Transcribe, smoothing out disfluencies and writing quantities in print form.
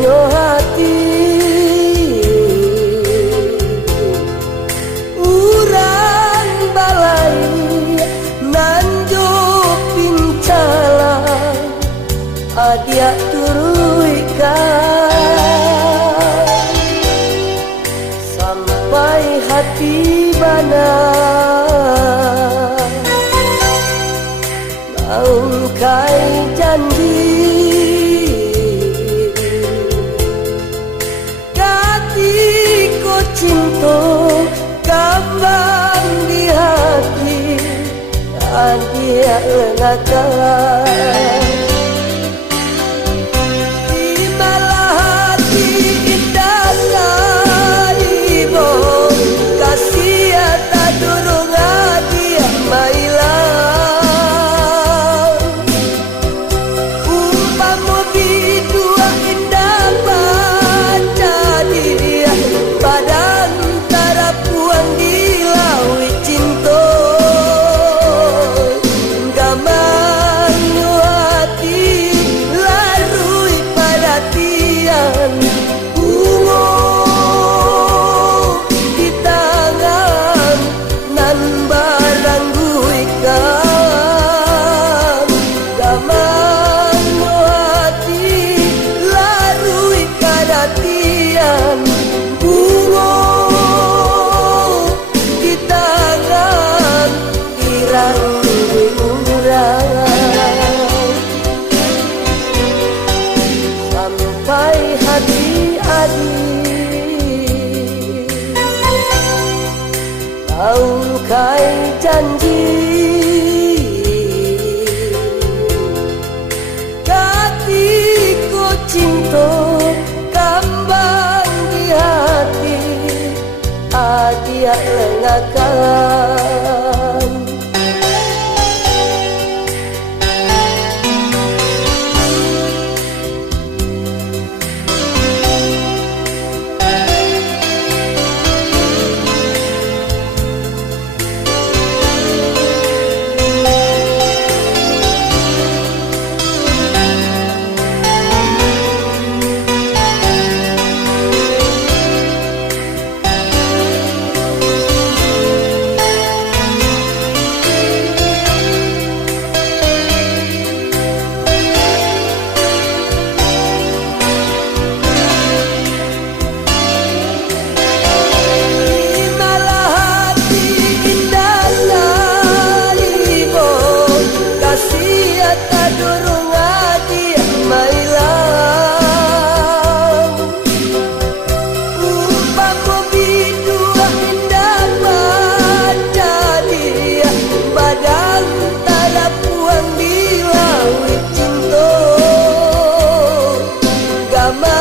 nyo hati urang balai nanjuk pincala adia turuikan sampai hati bana naung kai janji cinta kembang di hati dia lengakan di malah hati indah ibu kasih tak durung hati mailang umpamu bidua indah baca dia pada sampai hati adik tahu kai janji katiko cinta kambang di hati adia lengakan Gama